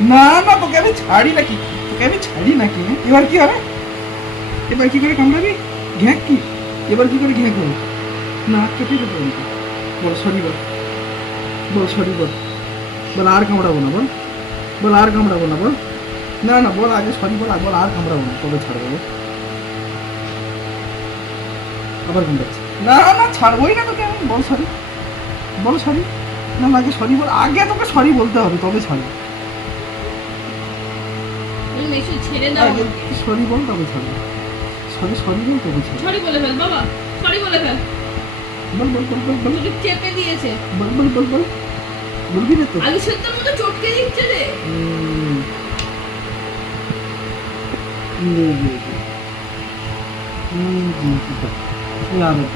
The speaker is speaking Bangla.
না না, তোকে আমি ছাড়ি নাকি, তোকে আমি ছাড়ি নাকি? এবার কি হবে? এবার কি করে কামড়াবি? ঘ্যাঁক কি? এবার কি করে ঘ্যাঁক হবে? না কেটে দেবো আমি। বল সরি বল, বল সরি বল, বল আর কামড়াবো না, বল বল আর কামড়াবো না, বল না না, বল আগে সরি বল, বল আর কামড়াবো না, তবে ছাড়বো বল। আবার কামড়াচ্ছি। না না, ছাড়বোই না তোকে আমি, বল সরি, বল সরি। না আগে সরি বল, আগে তোকে সরি বলতে হবে তবে ছাড়বো। মেশু ছেড়ে দাও। আগে সরি বল তবে ছাড়বো। সরি সরি বল তবে ছাড়বো। সরি বলে ফেল বাবা, সরি বলে ফেল। বল বল বল বল বল তোকে চেপে দিয়েছে। বল বল বল বল, বলবি না তো? আলু সেদ্ধর মতো চটকে দিচ্ছে রে। याद है